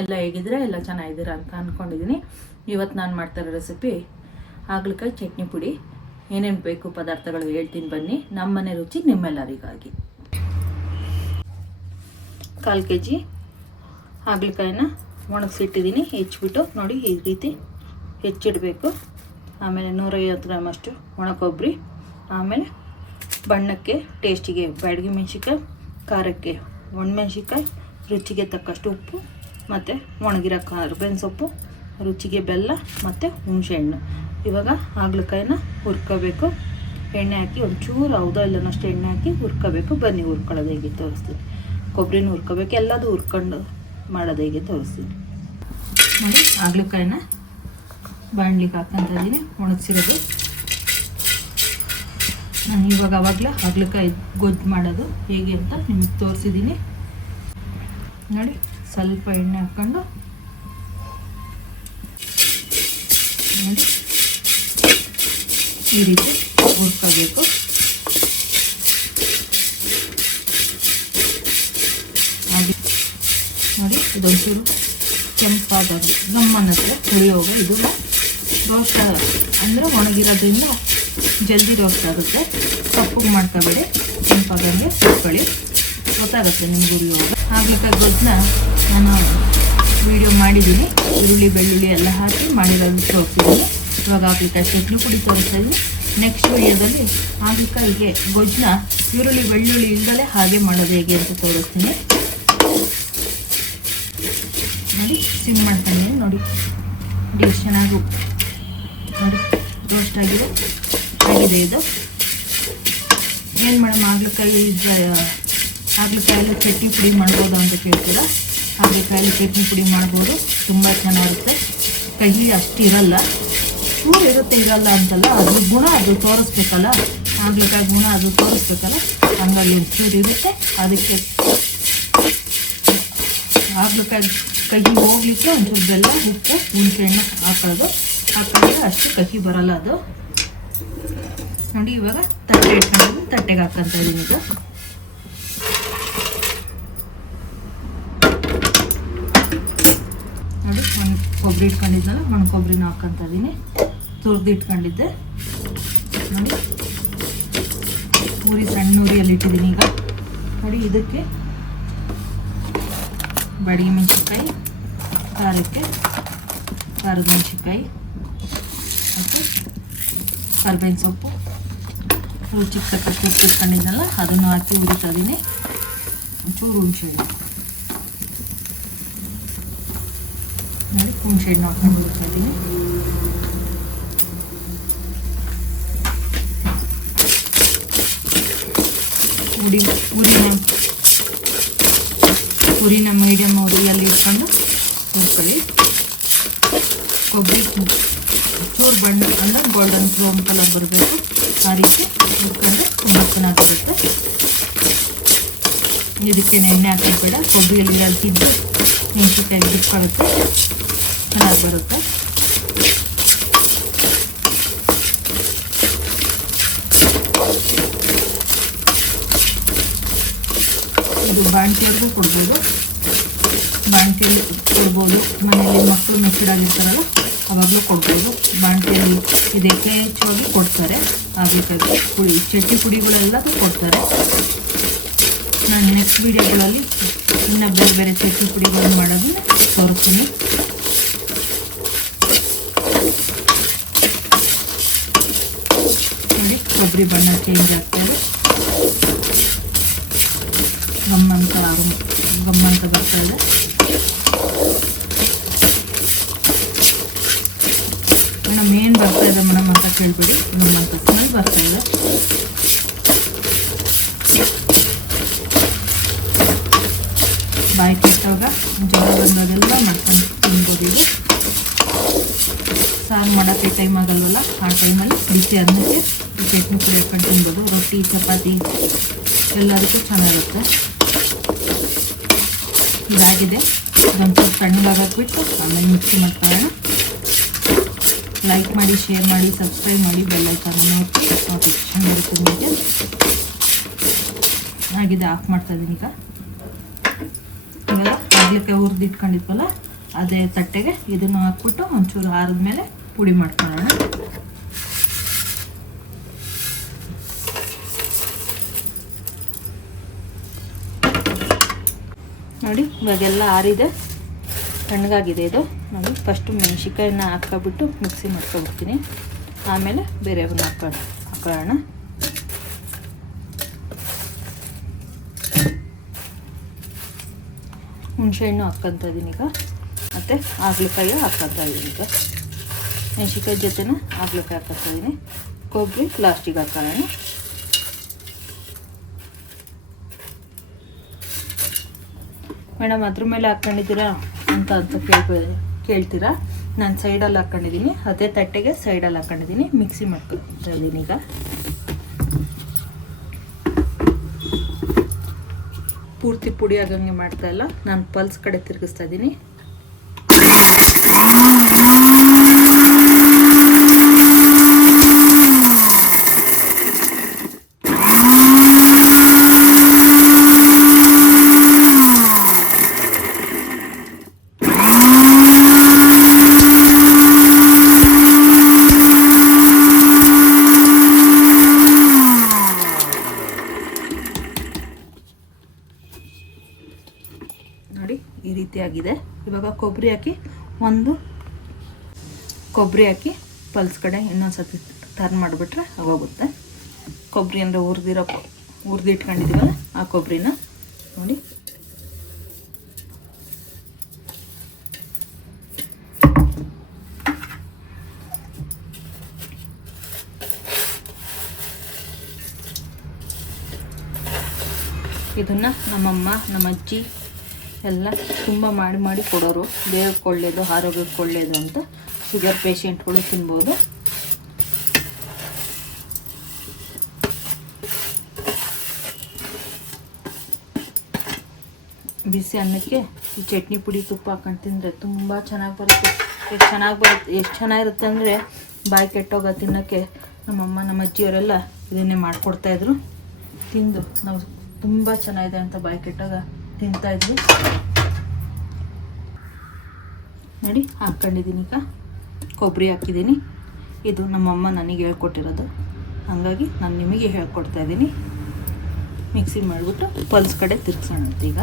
ಎಲ್ಲ ಹೇಗಿದ್ರೆ ಎಲ್ಲ ಚೆನ್ನಾಗಿದ್ದೀರಾ ಅಂತ ಅಂದ್ಕೊಂಡಿದ್ದೀನಿ. ಇವತ್ತು ನಾನು ಮಾಡ್ತಾಯಿರೋ ರೆಸಿಪಿ ಹಾಗಲಕಾಯಿ ಚಟ್ನಿ ಪುಡಿ. ಏನೇನು ಬೇಕು ಪದಾರ್ಥಗಳು ಹೇಳ್ತೀನಿ ಬನ್ನಿ. ನಮ್ಮನೆ ರುಚಿ ನಿಮ್ಮೆಲ್ಲರಿಗಾಗಿ. 1/4 kg ಹಾಗಲಕಾಯಿನ ಒಣಗಿಸಿಟ್ಟಿದ್ದೀನಿ. ಹೆಚ್ಚಿಬಿಟ್ಟು ನೋಡಿ ಈ ರೀತಿ ಹೆಚ್ಚಿಡಬೇಕು. ಆಮೇಲೆ 150 ಗ್ರಾಮ್ ಅಷ್ಟು ಒಣ ಕೊಬ್ಬರಿ, ಆಮೇಲೆ ಬಣ್ಣಕ್ಕೆ ಟೇಸ್ಟಿಗೆ ಬ್ಯಾಡಗಿ ಮೆಣಸಿನ್ಕಾಯಿ, ಖಾರಕ್ಕೆ ಒಣಮೆಣಸಿನ್ಕಾಯಿ, ರುಚಿಗೆ ತಕ್ಕಷ್ಟು ಉಪ್ಪು, ಮತ್ತು ಒಣಗಿರೋ ಕರಿಬೇವಿನ ಸೊಪ್ಪು, ರುಚಿಗೆ ಬೆಲ್ಲ ಮತ್ತು ಹುಣಸೆಹಣ್ಣು. ಇವಾಗ ಹಾಗಲಕಾಯಿನ ಹುರ್ಕೋಬೇಕು. ಎಣ್ಣೆ ಹಾಕಿ ಒಂಚೂರು ಹೌದಾ ಇಲ್ಲನಷ್ಟು ಎಣ್ಣೆ ಹಾಕಿ ಹುರ್ಕೋಬೇಕು. ಬನ್ನಿ ಹುರ್ಕೊಳ್ಳೋದು ಹೇಗೆ ತೋರಿಸ್ತೀನಿ. ಕೊಬ್ಬರಿನ ಹುರ್ಕೋಬೇಕು. ಎಲ್ಲದೂ ಹುರ್ಕೊಂಡು ಮಾಡೋದು ಹೇಗೆ ತೋರಿಸ್ತೀನಿ ನೋಡಿ. ಹಾಗಲಕಾಯಿನ ಬಾಣಲಿಗೆ ಹಾಕ್ಕೊಂತ ಇದ್ದೀನಿ, ಒಣಗಿಸಿರೋದು. ನಾನು ಇವಾಗ ಆವಾಗಲೇ ಹಾಗಲಕಾಯಿ ಗೊಜ್ಜು ಮಾಡೋದು ಹೇಗೆ ಅಂತ ನಿಮಗೆ ತೋರಿಸಿದ್ದೀನಿ ನೋಡಿ. ಸ್ವಲ್ಪ ಎಣ್ಣೆ ಹಾಕ್ಕೊಂಡು ನೋಡಿ ಈ ರೀತಿ ಹುರ್ಕೋಬೇಕು. ಹಾಗೆ ನೋಡಿ ಇದೊಂಚೂರು ಕೆಂಪಾದಾಗ ನಮ್ಮನ್ನ ಹತ್ರ ಹುಳಿಯೋಗ. ಇದು ರೋಸ್ಟ್ ಅಂದರೆ ಒಣಗಿರೋದ್ರಿಂದ ಜಲ್ದಿ ರೋಸ್ಟ್ ಆಗುತ್ತೆ. ಕಪ್ಪಗೆ ಮಾಡ್ಕೋಬೇಡಿ, ಕೆಂಪಾಗಂಗೆ ಹುರ್ಕೊಳ್ಳಿ, ಗೊತ್ತಾಗುತ್ತೆ ನಿಮ್ಗೆ ಹುರಿಯುವಾಗ. ಹಾಗಲಕಾಯಿ ಗೊಜ್ಜನ್ನ ನಾನು ವಿಡಿಯೋ ಮಾಡಿದ್ದೀನಿ. ಈರುಳ್ಳಿ ಬೆಳ್ಳುಳ್ಳಿ ಎಲ್ಲ ಹಾಕಿ ಮಾಡಿರೋದು ತೋರಿಸಿದ್ದೀನಿ. ಇವಾಗ ಹಾಗಲಕಾಯಿ ಚಟ್ನಿ ಪುಡಿ ತೋರಿಸ್ತಾ ಇದ್ದೀನಿ. ನೆಕ್ಸ್ಟ್ ವಿಡಿಯೋದಲ್ಲಿ ಹಾಗಲಕಾಯಿಗೆ ಗೊಜ್ಜನ್ನ ಈರುಳ್ಳಿ ಬೆಳ್ಳುಳ್ಳಿ ಇಲ್ದಲೇ ಹಾಗೆ ಮಾಡೋದು ಹೇಗೆ ಅಂತ ತೋರಿಸ್ತೀನಿ ನೋಡಿ. ಸಿಮ್ ಮಾಡ್ತೀನಿ ನೋಡಿ. ಎಷ್ಟು ಚೆನ್ನಾಗಿ ನೋಡಿ ರೋಸ್ಟ್ ಆಗಿದೆ. ಇದು ಏನು ಮೇಡಮ್ ಹಾಗಲಕಾಯಲ್ಲಿ ಚಟ್ನಿ ಪುಡಿ ಮಾಡ್ಬೋದು ಅಂತ ಕೇಳ್ತೀರಾ? ಹಾಗಲಕಾಯಲ್ಲಿ ಚಟ್ನಿ ಪುಡಿ ಮಾಡ್ಬೋದು, ತುಂಬ ಚೆನ್ನಾಗಿರುತ್ತೆ. ಕಹಿ ಅಷ್ಟು ಇರಲ್ಲ, ಚೂರು ಇರುತ್ತೆ, ಇರಲ್ಲ ಅಂತಲ್ಲ. ಅದ್ರ ಗುಣ ಅದು ತೋರಿಸ್ಬೇಕಲ್ಲ, ಹಾಗಲಕಾಯಿ ಗುಣ ಅದು ತೋರಿಸ್ಬೇಕಲ್ಲ. ಹಂಗಾಗಿ ಒಂಚೂರು ಇರುತ್ತೆ. ಅದಕ್ಕೆ ಹಾಗಲಕಾಯಿ ಕಹಿ ಹೋಗ್ಲಿಕ್ಕೆ ಒಂಚೂರು ಬೆಲ್ಲ, ಉಪ್ಪು, ಹುಣಸೆಹಣ್ಣು ಹಾಕೋದು. ಹಾಕಿದ್ರೆ ಅಷ್ಟು ಕಹಿ ಬರಲ್ಲ ಅದು ನೋಡಿ. ಇವಾಗ ತಟ್ಟೆ ಇಟ್ಕೊಂಡು ತಟ್ಟೆಗೆ ಹಾಕ್ಕೊಂತ ಇದ್ದೀನಿ. ಈಗ ನೋಡಿ ಒಂದು ಕೊಬ್ಬರಿ ಇಟ್ಕೊಂಡಿದ್ದಲ್ಲ, ಒಣ ಕೊಬ್ಬರಿನ ಹಾಕ್ಕೊಂತ ಇದ್ದೀನಿ. ತುರ್ದು ಇಟ್ಕೊಂಡಿದ್ದೆ ನೋಡಿ. ಸಣ್ಣ ಉರಿಯಲ್ಲಿ ಇಟ್ಟಿದ್ದೀನಿ. ಈಗ ನೋಡಿ ಇದಕ್ಕೆ ಬ್ಯಾಡಗಿ ಮೆಣಸಿನ್ಕಾಯಿ, ಖಾರಕ್ಕೆ ಖಾರದ ಮೆಣಸಿನ್ಕಾಯಿ ಮತ್ತು ಕರಿಬೇವಿನ ಸೊಪ್ಪು, ರುಚಿಗೆ ತಕ್ಕಷ್ಟು ಉಪ್ಪು ಇಟ್ಕೊಂಡಿದ್ದಲ್ಲ ಅದನ್ನು ಹಾಕಿ ಹುರಿತಾ ಇದ್ದೀನಿ. ಒಂಚೂರು ಹುಣಸೆಹಣ್ಣು ನೋಡಿ, ಹುಣಸೆಹಣ್ಣು ಹಾಕೊಂಡು ಹುರಿತಾ ಇದ್ದೀನಿ. ಉರಿನ ಮೀಡಿಯಮ್ ಉರಿಯಲ್ಲಿ ಇಟ್ಕೊಂಡು ಹುರ್ಕೊಳ್ಳಿ. ಕೊಬ್ಬರಿ ಚೂರು ಬಣ್ಣ ಅಂದರೆ ಗೋಲ್ಡನ್ ಬ್ರೌನ್ ಕಲರ್ ಬರಬೇಕು. ಆ ರೀತಿ ಹುರ್ಕೊಂಡ್ರೆ ತುಂಬ ಚೆನ್ನಾಗಿರುತ್ತೆ. ಇದಕ್ಕೆ ಎಣ್ಣೆ ಹಾಕಬೇಡ, ಕೊಬ್ಬರಿಯಲ್ಲಿ ತಿದ್ದು ಮೆಣಸಿನ್ಕಾಯಿ ಬಿಟ್ಕೊಳ್ಳುತ್ತೆ, ಚೆನ್ನಾಗಿ ಬರುತ್ತೆ. ಇದು ಬಾಣಂತಿಯವ್ರಿಗೂ ಕೊಡ್ಬೋದು, ಬಾಣಂತಿಯಲ್ಲಿ ಕೊಡ್ಬೋದು. ಮನೆಯಲ್ಲಿ ಮಕ್ಕಳು ಮೆಚ್ಚುಡಾಗಿರ್ತಾರಲ್ಲ ಅವಾಗಲೂ ಕೊಡ್ಬೋದು. ಬಾಣಂತಿಯಲ್ಲಿ ಇದಕ್ಕೆ ಹೆಚ್ಚಾಗಿ ಕೊಡ್ತಾರೆ. ಹಾಗಲಕಾಯಿ ಪುಡಿ ಚಟ್ನಿ ಪುಡಿಗಳೆಲ್ಲದೂ ಕೊಡ್ತಾರೆ. ನಾನು ನೆಕ್ಸ್ಟ್ ವೀಡಿಯೋಗಳಲ್ಲಿ ಇನ್ನು ಬೇರೆ ಬೇರೆ ಚಟ್ನಿ ಪುಡಿಗಳನ್ನು ಮಾಡೋದನ್ನ ತೋರಿಸ್ತೀನಿ. ನೋಡಿ ಕೊಬ್ಬರಿ ಬಣ್ಣ ಚೇಂಜ್ ಆಗ್ತಾಯಿದೆ. ಗಮ್ಮಂತ ಬರ್ತಾ ಇದೆ. ಮೇಡಮ್ ಏನು ಬರ್ತಾ ಇದೆ ಮೇಡಮ್ ಅಂತ ಕೇಳಬೇಡಿ, ಗಮ್ಮಂತ ಸ್ಮೆಲ್ ಬರ್ತಾ ಇದೆ. ಬಾಯಿ ಕೆಟ್ಟವಾಗ ಜ್ವರ ಬಂದಾಗೆಲ್ಲ ಮಾಡ್ಕೊಂಡು ತಿನ್ಬೋದು. ಇದು ಸಾರು ಮಾಡೋಕ್ಕೆ ಟೈಮ್ ಆಗಲ್ವಲ್ಲ, ಆ ಟೈಮಲ್ಲಿ ಬಿಸಿ ಅನ್ನಕ್ಕೆ ಚಟ್ನಿ ಪುಡಿ ಹಾಕೊಂಡು ತಿನ್ಬೋದು. ರೊಟ್ಟಿ, ಚಪಾತಿ ಎಲ್ಲದಕ್ಕೂ ಚೆನ್ನಾಗಿರುತ್ತೆ. ಇದಾಗಿದೆ. ಇದೊಂದು ಸ್ವಲ್ಪ ತಣ್ಣಗಾಗಕ್ಬಿಟ್ಟು ಆಮೇಲೆ ಮಿಕ್ಸಿ ಮಾಡ್ಕೊಳ್ಳೋಣ. ಲೈಕ್ ಮಾಡಿ, ಶೇರ್ ಮಾಡಿ, ಸಬ್ಸ್ಕ್ರೈಬ್ ಮಾಡಿ, ಬೆಲ್ ಐಕಾನ್ ನೋಟಿಫಿಕೇಶನ್ ಬರುತ್ತೆ ನಿಮಗೆ. ಆಗಿದೆ, ಆಫ್ ಮಾಡ್ತಾ ಇದ್ದೀನಿ. ಈಗ ಹಾಗಲಕಾಯಿ ಹುರಿದಿಟ್ಕೊಂಡಿದ್ವಲ್ಲ ಅದೇ ತಟ್ಟೆಗೆ ಇದನ್ನು ಹಾಕ್ಬಿಟ್ಟು ಒಂಚೂರು ಆರಿದ್ಮೇಲೆ ಪುಡಿ ಮಾಡ್ಕೊಳ್ಳೋಣ. ನೋಡಿ ಇವಾಗೆಲ್ಲ ಆರಿದೆ, ತಣ್ಣಗಾಗಿದೆ ಇದು. ನೋಡಿ ಫಸ್ಟು ಮೆಣಸಿನ್ಕಾಯಿನ ಹಾಕ್ಕೊಬಿಟ್ಟು ಮಿಕ್ಸಿ ಮಾಡ್ಕೊಬಿಡ್ತೀನಿ, ಆಮೇಲೆ ಬೇರೆಯವ್ರನ್ನ ಹಾಕೊಳ್ಳೋಣ. ಹುಣಸೆಹಣ್ಣು ಹಾಕ್ಕೊತಾ ಇದ್ದೀನಿ ಈಗ, ಮತ್ತು ಹಾಗಲಕಾಯಿ ಹಾಕ್ಕೊತಾ ಇದ್ದೀನಿ ಈಗ. ಮೆಣಸಿನ್ಕಾಯಿ ಜೊತೆನ ಹಾಗಲಕಾಯಿ ಹಾಕ್ಕೊತಾ ಇದ್ದೀನಿ. ಕೊಬ್ಬರಿ ಲಾಸ್ಟಿಗೆ ಹಾಕೊಳ್ಳೋಣ. ಮೇಡಮ್ ಅದ್ರ ಮೇಲೆ ಹಾಕ್ಕೊಂಡಿದ್ದೀರಾ ಅಂತ ಕೇಳ್ತೀರಾ. ನಾನು ಸೈಡಲ್ಲಿ ಹಾಕ್ಕೊಂಡಿದ್ದೀನಿ, ಅದೇ ತಟ್ಟೆಗೆ ಸೈಡಲ್ಲಿ ಹಾಕ್ಕೊಂಡಿದ್ದೀನಿ. ಮಿಕ್ಸಿ ಮಾಡ್ಕೊತಾ ಇದ್ದೀನಿ ಈಗ. ಪೂರ್ತಿ ಪುಡಿ ಆಗಂಗೆ ಮಾಡ್ತಾ ಇಲ್ಲ, ನಾನು ಪಲ್ಸ್ ಕಡೆ ತಿರುಗಿಸ್ತಾ ಇದ್ದೀನಿ. ನೋಡಿ ಈ ರೀತಿಯಾಗಿದೆ. ಇವಾಗ ಕೊಬ್ಬರಿ ಹಾಕಿ ಪಲ್ಸ್ ಕಡೆ ಇನ್ನೊಂದು ಸರ್ತಿ ಟರ್ನ್ ಮಾಡಿಬಿಟ್ರೆ ಆಗೋಗುತ್ತೆ. ಕೊಬ್ಬರಿ ಅಂದರೆ ಹುರಿದಿಟ್ಕೊಂಡಿದ್ದೀವಲ್ಲ ಆ ಕೊಬ್ಬರಿನ ನೋಡಿ ಇದನ್ನು ನಮ್ಮಮ್ಮ ನಮ್ಮ ಅಜ್ಜಿ ಎಲ್ಲ ತುಂಬ ಮಾಡಿ ಕೊಡೋರು. ದೇಹಕ್ಕೆ ಒಳ್ಳೆಯದು, ಆರೋಗ್ಯಕ್ಕೆ ಒಳ್ಳೆಯದು ಅಂತ. ಶುಗರ್ ಪೇಷಂಟ್ಗಳು ತಿನ್ಬೋದು. ಬಿಸಿ ಅನ್ನಕ್ಕೆ ಈ ಚಟ್ನಿ ಪುಡಿ ತುಪ್ಪ ಹಾಕೊಂಡು ತಿಂದರೆ ತುಂಬ ಚೆನ್ನಾಗಿ ಬರುತ್ತೆ. ಎಷ್ಟು ಚೆನ್ನಾಗಿರುತ್ತೆ ಅಂದರೆ ಬಾಯಿ ಕೆಟ್ಟೋಗ ತಿನ್ನೋಕ್ಕೆ ನಮ್ಮಮ್ಮ ನಮ್ಮ ಅಜ್ಜಿಯವರೆಲ್ಲ ಇದನ್ನೇ ಮಾಡಿಕೊಡ್ತಾಯಿದ್ರು. ತಿಂದು ನಾವು ತುಂಬ ಚೆನ್ನಾಗಿದೆ ಅಂತ ಬಾಯಿ ಕೆಟ್ಟಾಗ ತಿಂತಾಯಿದ್ವಿ. ನೋಡಿ ಹಾಕ್ಕೊಂಡಿದ್ದೀನಿ ಈಗ, ಕೊಬ್ಬರಿ ಹಾಕಿದ್ದೀನಿ. ಇದು ನಮ್ಮಮ್ಮ ನನಗೆ ಹೇಳ್ಕೊಟ್ಟಿರೋದು, ಹಾಗಾಗಿ ನಾನು ನಿಮಗೆ ಹೇಳ್ಕೊಡ್ತಾ ಇದ್ದೀನಿ. ಮಿಕ್ಸಿ ಮಾಡಿಬಿಟ್ಟು ಪಲ್ಸ್ ಕಡೆ ತಿರ್ಗಿಸೋಣ ಅಂತ ಈಗ.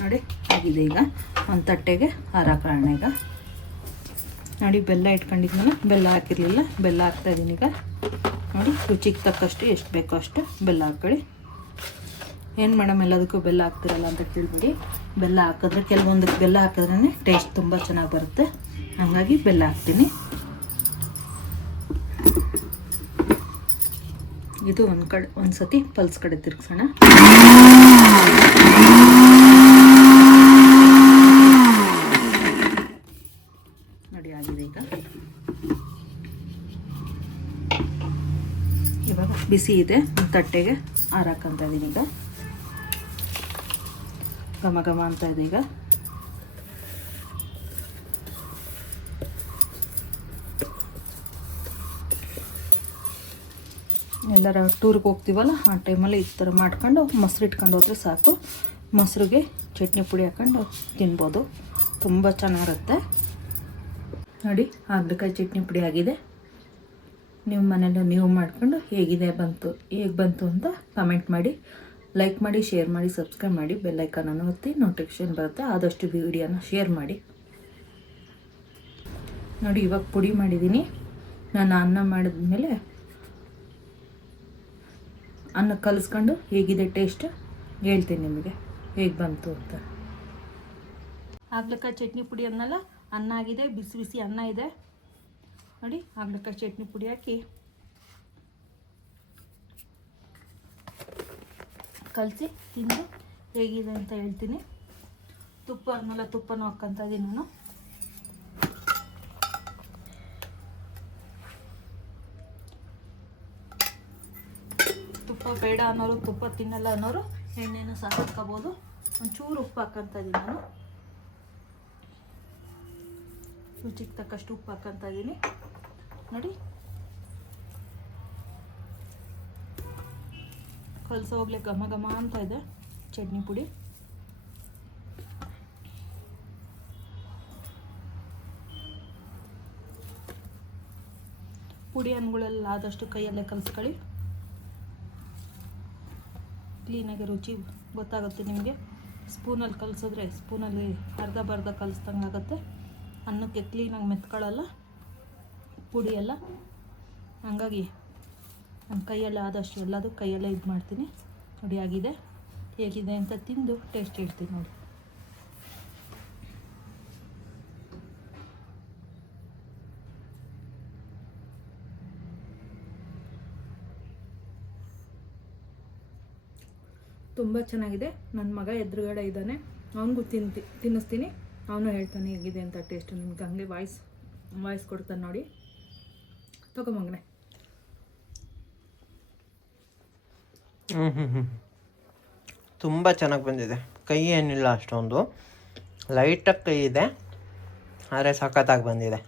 ನೋಡಿ ಆಗಿದೆ. ಈಗ ಒಂದು ತಟ್ಟೆಗೆ ಹಾರಾಕೋಣ ಈಗ. ನೋಡಿ ಬೆಲ್ಲ ಇಟ್ಕೊಂಡಿದ್ಮೇಲೆ ಬೆಲ್ಲ ಹಾಕಿರಲಿಲ್ಲ, ಬೆಲ್ಲ ಹಾಕ್ತಾಯಿದ್ದೀನಿ ಈಗ. ನೋಡಿ ರುಚಿಗೆ ತಕ್ಕಷ್ಟು ಎಷ್ಟು ಬೇಕೋ ಅಷ್ಟು ಬೆಲ್ಲ ಹಾಕ್ಕೊಳ್ಳಿ. ಏನು ಮೇಡಮ್ ಎಲ್ಲದಕ್ಕೂ ಬೆಲ್ಲ ಹಾಕ್ತಿರಲ್ಲ ಅಂತ ಕೇಳ್ಬಿಡಿ. ಬೆಲ್ಲ ಹಾಕಿದ್ರೆ ಕೆಲವೊಂದಕ್ಕೆ ಬೆಲ್ಲ ಹಾಕಿದ್ರೇ ಟೇಸ್ಟ್ ತುಂಬ ಚೆನ್ನಾಗಿ ಬರುತ್ತೆ, ಹಾಗಾಗಿ ಬೆಲ್ಲ ಹಾಕ್ತೀನಿ. ಇದು ಒಂದು ಸತಿ ಪಲ್ಸ್ ಕಡೆ ತಿರ್ಗಿಸೋಣ. ನೋಡಿ ಆಗಿದೆ ಈಗ. ಇವಾಗ ಬಿಸಿ ಇದೆ, ಒಂದು ತಟ್ಟೆಗೆ ಹಾರಾಕಂತ ಇದ್ದೀನಿ ಈಗ. ಘಮ ಘಮ ಅಂತ ಇದೆ ಈಗ. ಎಲ್ಲರ ಟೂರ್ಗೆ ಹೋಗ್ತೀವಲ್ಲ ಆ ಟೈಮಲ್ಲಿ ಈ ಥರ ಮಾಡ್ಕೊಂಡು ಮೊಸರು ಇಟ್ಕೊಂಡು ಹೋದರೆ ಸಾಕು. ಮೊಸರಿಗೆ ಚಟ್ನಿ ಪುಡಿ ಹಾಕ್ಕೊಂಡು ತಿನ್ಬೋದು, ತುಂಬ ಚೆನ್ನಾಗಿರುತ್ತೆ. ನೋಡಿ ಹಾಗಲಕಾಯಿ ಚಟ್ನಿ ಪುಡಿ ಆಗಿದೆ. ನೀವು ಮನೆಯಲ್ಲ ನೀವು ಮಾಡಿಕೊಂಡು ಹೇಗೆ ಬಂತು ಅಂತ ಕಮೆಂಟ್ ಮಾಡಿ, ಲೈಕ್ ಮಾಡಿ, ಶೇರ್ ಮಾಡಿ, ಸಬ್ಸ್ಕ್ರೈಬ್ ಮಾಡಿ, ಬೆಲ್ ಐಕಾನನ್ನು ಒತ್ತಿ ನೋಟಿಫಿಕೇಷನ್ ಬರುತ್ತೆ. ಆದಷ್ಟು ವಿಡಿಯೋನ ಶೇರ್ ಮಾಡಿ. ನೋಡಿ ಇವಾಗ ಪುಡಿ ಮಾಡಿದ್ದೀನಿ. ನಾನು ಅನ್ನ ಮಾಡಿದ್ಮೇಲೆ ಅನ್ನ ಕಲಿಸ್ಕೊಂಡು ಹೇಗಿದೆ ಟೇಸ್ಟ್ ಹೇಳ್ತೀನಿ ನಿಮಗೆ, ಹೇಗೆ ಬಂತು ಅಂತ. ಹಾಗಲಕಾಯಿ ಚಟ್ನಿ ಪುಡಿ ಅನ್ನಲ್ಲ, ಅನ್ನ ಆಗಿದೆ, ಬಿಸಿ ಬಿಸಿ ಅನ್ನ ಇದೆ. ನೋಡಿ ಹಾಗಲಕಾಯಿ ಚಟ್ನಿ ಪುಡಿ ಹಾಕಿ ಕಲಸಿ ತಿಂದು ಹೇಗಿದೆ ಅಂತ ಹೇಳ್ತೀನಿ. ತುಪ್ಪನೂ ಹಾಕ್ಕೊತಾ ಇದ್ದೀನಿ ನಾನು. ತುಪ್ಪ ಬೇಡ ಅನ್ನೋರು, ತುಪ್ಪ ತಿನ್ನಲ್ಲ ಅನ್ನೋರು ಎಣ್ಣೆನೂ ಸಹ ಹಾಕ್ಕೋಬೋದು. ಒಂಚೂರು ಉಪ್ಪು ಹಾಕ್ಕೊತಾ ಇದ್ದೀನಿ ನಾನು. ರುಚಿಗೆ ತಕ್ಕಷ್ಟು ಉಪ್ಪು ಹಾಕ್ಕೊತಾ ಇದ್ದೀನಿ ನೋಡಿ. ಕಲಸೋ ಹೋಗ್ಲೆ ಘಮ ಘಮ ಅಂತ ಇದೆ ಚಟ್ನಿ ಪುಡಿ. ಪುಡಿ ಹಣ್ಣುಗಳೆಲ್ಲ ಆದಷ್ಟು ಕೈಯಲ್ಲೇ ಕಲಿಸ್ಕೊಳ್ಳಿ. ಕ್ಲೀನಾಗಿ ರುಚಿ ಗೊತ್ತಾಗುತ್ತೆ ನಿಮಗೆ. ಸ್ಪೂನಲ್ಲಿ ಕಲಿಸಿದ್ರೆ ಸ್ಪೂನಲ್ಲಿ ಅರ್ಧ ಬರ್ಧ ಕಲಿಸ್ದಂಗೆ ಆಗುತ್ತೆ. ಅನ್ನಕ್ಕೆ ಕ್ಲೀನಾಗಿ ಮೆತ್ಕೊಳ್ಳಲ್ಲ ಪುಡಿ ಎಲ್ಲ. ಹಂಗಾಗಿ ನಾನು ಕೈಯಲ್ಲೇ ಆದಷ್ಟು ಎಲ್ಲದು ಕೈಯಲ್ಲೇ ಇದು ಮಾಡ್ತೀನಿ ನೋಡಿ. ಆಗಿದೆ, ಹೇಗಿದೆ ಅಂತ ತಿಂದು ಟೇಸ್ಟ್ ಹೇಳ್ತೀನಿ ನೋಡಿ. ತುಂಬ ಚೆನ್ನಾಗಿದೆ. ನನ್ನ ಮಗ ಎದುರುಗಡೆ ಇದ್ದಾನೆ, ಅವನಿಗೂ ತಿನ್ನಿಸ್ತೀನಿ. ಅವನು ಹೇಳ್ತಾನೆ ಹೇಗಿದೆ ಅಂತ ಟೇಸ್ಟು. ನಿಮ್ಗೆ ಹಂಗೆ ವಾಯ್ಸ್ ಕೊಡ್ತಾನೆ ನೋಡಿ. ತಗೊಂಬಂಗನೆ. ತುಂಬ ಚೆನ್ನಾಗಿ ಬಂದಿದೆ. ಕೈ ಏನಿಲ್ಲ ಅಷ್ಟೊಂದು, ಲೈಟಾಗಿ ಕೈ ಇದೆ, ಆದರೆ ಸಖತ್ತಾಗಿ ಬಂದಿದೆ.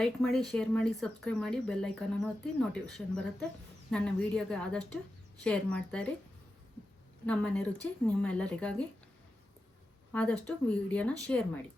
ಲೈಕ್ ಮಾಡಿ, ಶೇರ್ ಮಾಡಿ, ಸಬ್ಸ್ಕ್ರೈಬ್ ಮಾಡಿ, ಬೆಲ್ ಐಕಾನನ್ನು ಒತ್ತಿ ನೋಟಿಫಿಕೇಷನ್ ಬರುತ್ತೆ. ನನ್ನ ವೀಡಿಯೋಗೆ ಆದಷ್ಟು ಶೇರ್ ಮಾಡ್ತಾಯಿರಿ. ನಮ್ಮನೆ ರುಚಿ ನಿಮ್ಮೆಲ್ಲರಿಗಾಗಿ ಆದಷ್ಟು ವೀಡಿಯೋನ ಶೇರ್ ಮಾಡಿ.